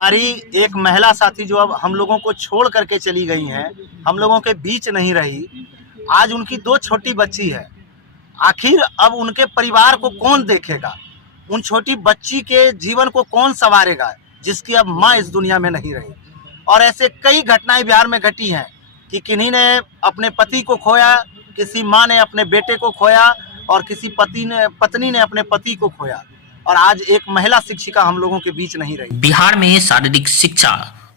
हमारी एक महिला साथी जो अब हम लोगों को छोड़ करके चली गई हैं, हम लोगों के बीच नहीं रही। आज उनकी 2 छोटी बच्ची है। आखिर अब उनके परिवार को कौन देखेगा? उन छोटी बच्ची के जीवन को कौन सँवारेगा, जिसकी अब माँ इस दुनिया में नहीं रही। और ऐसे कई घटनाएँ बिहार में घटी हैं कि किन्हीं ने अपने पति को खोया, किसी माँ ने अपने बेटे को खोया और किसी पत्नी ने अपने पति को खोया। और आज एक महिला शिक्षिका हम लोगों के बीच नहीं रही। बिहार में शारीरिक शिक्षा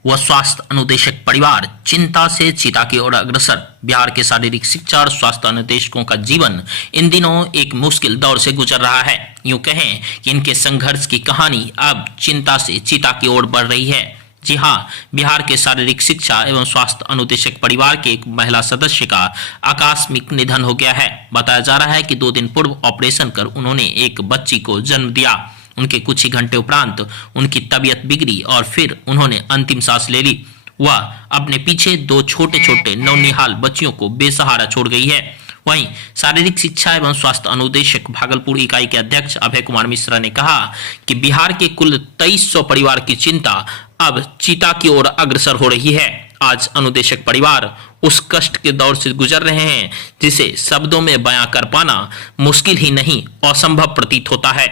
व स्वास्थ्य अनुदेशक परिवार चिंता से चिता की ओर अग्रसर। बिहार के शारीरिक शिक्षा और स्वास्थ्य अनुदेशकों का जीवन इन दिनों एक मुश्किल दौर से गुजर रहा है। यूं कहें कि इनके संघर्ष की कहानी अब चिंता से चिता की ओर बढ़ रही है। जी हाँ, बिहार के शारीरिक शिक्षा एवं स्वास्थ्य अनुदेशक परिवार के एक महिला सदस्य का आकस्मिक निधन हो गया है। बताया जा रहा है कि 2 दिन पूर्व ऑपरेशन कर उन्होंने एक बच्ची को जन्म दिया। उनके कुछ ही घंटे उपरांत उनकी तबीयत बिगड़ी और फिर उन्होंने अंतिम सांस ले ली। वह अपने पीछे 2 छोटे छोटे नौनिहाल बच्चियों को बेसहारा छोड़ गई है। वहीं शारीरिक शिक्षा एवं स्वास्थ्य अनुदेशक भागलपुर इकाई के अध्यक्ष अभय कुमार मिश्रा ने कहा कि बिहार के कुल 2300 परिवार की चिंता अब चिता की ओर अग्रसर हो रही है। आज अनुदेशक परिवार उस कष्ट के दौर से गुजर रहे हैं जिसे शब्दों में बयां कर पाना मुश्किल ही नहीं असंभव प्रतीत होता है।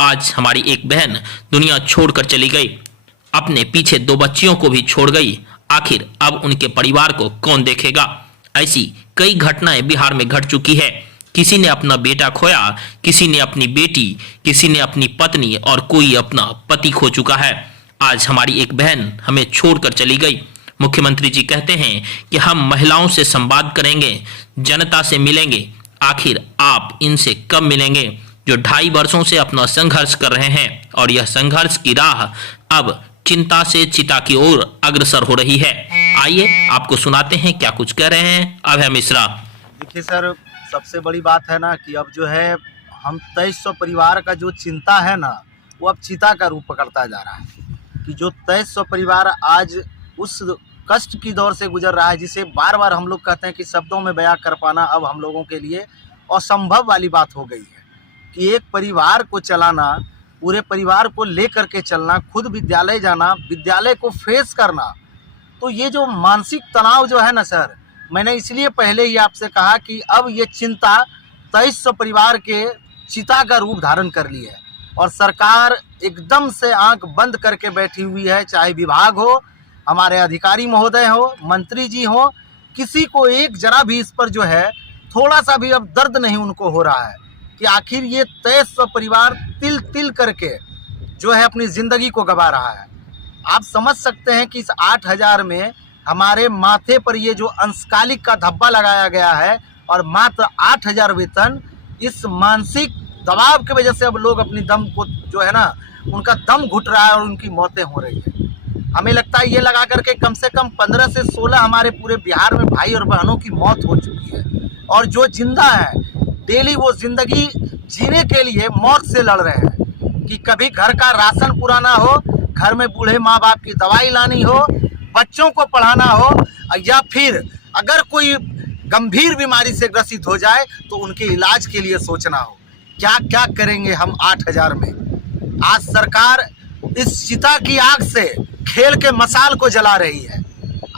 आज हमारी एक बहन दुनिया छोड़कर चली गई, अपने पीछे 2 बच्चियों को भी छोड़ गई। आखिर अब उनके परिवार को कौन देखेगा? ऐसी कई घटनाएं बिहार में घट चुकी है। किसी ने अपना बेटा खोया, किसी ने अपनी बेटी, किसी ने अपनी पत्नी और कोई अपना पति खो चुका है। आज हमारी एक बहन हमें छोड़कर चली गई। मुख्यमंत्री जी कहते हैं कि हम महिलाओं से संवाद करेंगे, जनता से मिलेंगे। आखिर आप इनसे कब मिलेंगे जो 2.5 वर्षों से अपना संघर्ष कर रहे हैं? और यह संघर्ष की राह अब चिंता से चिता की ओर अग्रसर हो रही है। आइए आपको सुनाते हैं क्या कुछ कह रहे हैं अभय मिश्रा। देखिए सर, सबसे बड़ी बात है ना कि अब जो है हम 2300 परिवार का जो चिंता है ना, वो अब चिता का रूप पकड़ता जा रहा है। कि जो 2300 परिवार आज उस कष्ट की दौर से गुजर रहा है, जिसे बार बार हम लोग कहते हैं कि शब्दों में बयां कर पाना अब हम लोगों के लिए असंभव वाली बात हो गई है। कि एक परिवार को चलाना, पूरे परिवार को लेकर के चलना, खुद विद्यालय जाना, विद्यालय को फेस करना, तो ये जो मानसिक तनाव जो है ना सर, मैंने इसलिए पहले ही आपसे कहा कि अब ये चिंता 2300 परिवार के चिता का रूप धारण कर ली है। और सरकार एकदम से आंख बंद करके बैठी हुई है, चाहे विभाग हो, हमारे अधिकारी महोदय हो, मंत्री जी हो, किसी को एक जरा भी इस पर जो है थोड़ा सा भी अब दर्द नहीं उनको हो रहा है कि आखिर ये 2300 परिवार तिल तिल करके जो है अपनी ज़िंदगी को गंवा रहा है। आप समझ सकते हैं कि इस 8000 में हमारे माथे पर ये जो अंशकालिक का धब्बा लगाया गया है और मात्र 8000 वेतन, इस मानसिक दबाव की वजह से अब लोग अपनी दम को जो है ना, उनका दम घुट रहा है और उनकी मौतें हो रही है। हमें लगता है ये लगा करके कम से कम 15 से 16 हमारे पूरे बिहार में भाई और बहनों की मौत हो चुकी है। और जो जिंदा है, डेली वो जिंदगी जीने के लिए मौत से लड़ रहे हैं कि कभी घर का राशन पूरा ना हो, घर में बूढ़े माँ बाप की दवाई लानी हो, बच्चों को पढ़ाना हो, या फिर अगर कोई गंभीर बीमारी से ग्रसित हो जाए तो उनके इलाज के लिए सोचना हो। क्या क्या करेंगे हम 8000 में? आज सरकार इस चिता की आग से खेल के मसाल को जला रही है।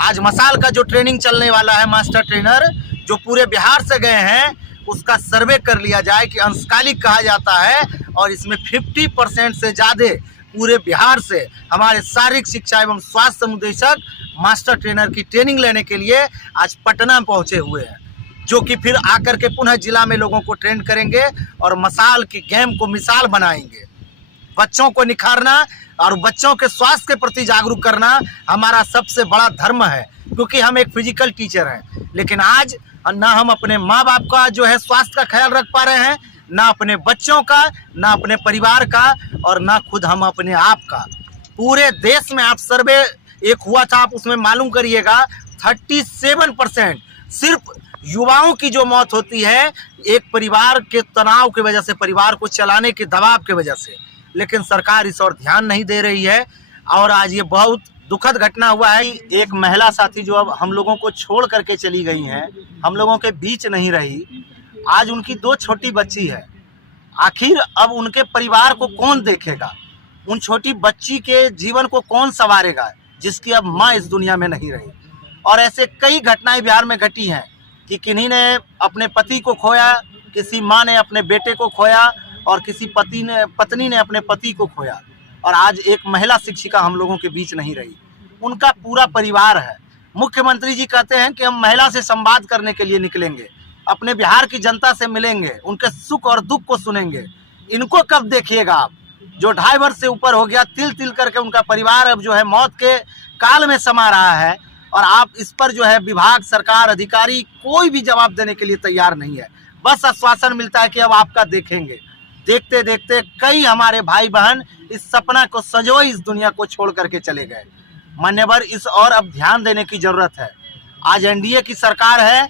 आज मसाल का जो ट्रेनिंग चलने वाला है, मास्टर ट्रेनर जो पूरे बिहार से गए हैं, उसका सर्वे कर लिया जाए कि अंशकालिक कहा जाता है और इसमें 50% से ज़्यादा पूरे बिहार से हमारे शारीरिक शिक्षा एवं स्वास्थ्य अनुदेशक मास्टर ट्रेनर की ट्रेनिंग लेने के लिए आज पटना पहुंचे हुए हैं, जो कि फिर आकर के पुनः जिला में लोगों को ट्रेन करेंगे और मसाल की गेम को मिसाल बनाएंगे। बच्चों को निखारना और बच्चों के स्वास्थ्य के प्रति जागरूक करना हमारा सबसे बड़ा धर्म है, क्योंकि हम एक फिजिकल टीचर हैं। लेकिन आज ना हम अपने माँ बाप का जो है स्वास्थ्य का ख्याल रख पा रहे हैं, ना अपने बच्चों का, ना अपने परिवार का, और ना खुद हम अपने आप का। पूरे देश में आप सर्वे एक हुआ था, आप उसमें मालूम करिएगा 37% सिर्फ युवाओं की जो मौत होती है एक परिवार के तनाव की वजह से, परिवार को चलाने के दबाव की वजह से। लेकिन सरकार इस ओर ध्यान नहीं दे रही है। और आज ये बहुत दुखद घटना हुआ है। एक महिला साथी जो अब हम लोगों को छोड़ करके चली गई हैं, हम लोगों के बीच नहीं रही। आज उनकी 2 छोटी बच्ची है। आखिर अब उनके परिवार को कौन देखेगा? उन छोटी बच्ची के जीवन को कौन संवारेगा जिसकी अब माँ इस दुनिया में नहीं रही। और ऐसे कई घटनाएं बिहार में घटी हैं कि किन्हीं ने अपने पति को खोया, किसी माँ ने अपने बेटे को खोया और किसी पत्नी ने अपने पति को खोया। और आज एक महिला शिक्षिका हम लोगों के बीच नहीं रही, उनका पूरा परिवार है। मुख्यमंत्री जी कहते हैं कि हम महिला से संवाद करने के लिए निकलेंगे, अपने बिहार की जनता से मिलेंगे, उनके सुख और दुख को सुनेंगे। इनको कब देखिएगा आप, जो 2.5 वर्ष से ऊपर हो गया, तिल तिल करके उनका परिवार अब जो है मौत के काल में समा रहा है, और आप इस पर जो है विभाग, सरकार, अधिकारी कोई भी जवाब देने के लिए तैयार नहीं है। बस आश्वासन मिलता है कि अब आपका देखेंगे। देखते देखते कई हमारे भाई बहन इस सपना को संजोए इस दुनिया को छोड़ करके चले गए। मान्यवर, इस और अब ध्यान देने की जरूरत है। आज एनडीए की सरकार है,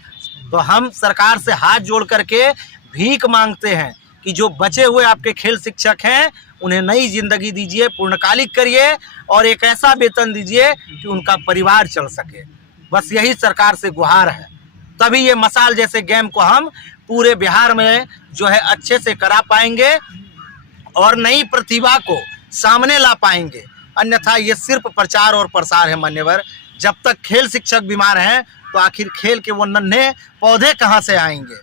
तो हम सरकार से हाथ जोड़ करके भीख मांगते हैं कि जो बचे हुए आपके खेल शिक्षक हैं उन्हें नई जिंदगी दीजिए, पूर्णकालिक करिए और एक ऐसा वेतन दीजिए कि उनका परिवार चल सके। बस यही सरकार से गुहार है। तभी ये मसाल जैसे गेम को हम पूरे बिहार में जो है अच्छे से करा पाएंगे और नई प्रतिभा को सामने ला पाएंगे। अन्यथा ये सिर्फ प्रचार और प्रसार है मान्यवर। जब तक खेल शिक्षक बीमार हैं तो आखिर खेल के वो नन्हे पौधे कहाँ से आएंगे।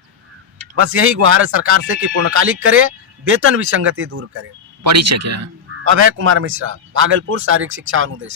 बस यही गुहार है सरकार से कि पूर्णकालिक करे, वेतन विसंगति दूर करे। परिचय क्या है? अभय कुमार मिश्रा, भागलपुर शारीरिक शिक्षा अनुदेशक।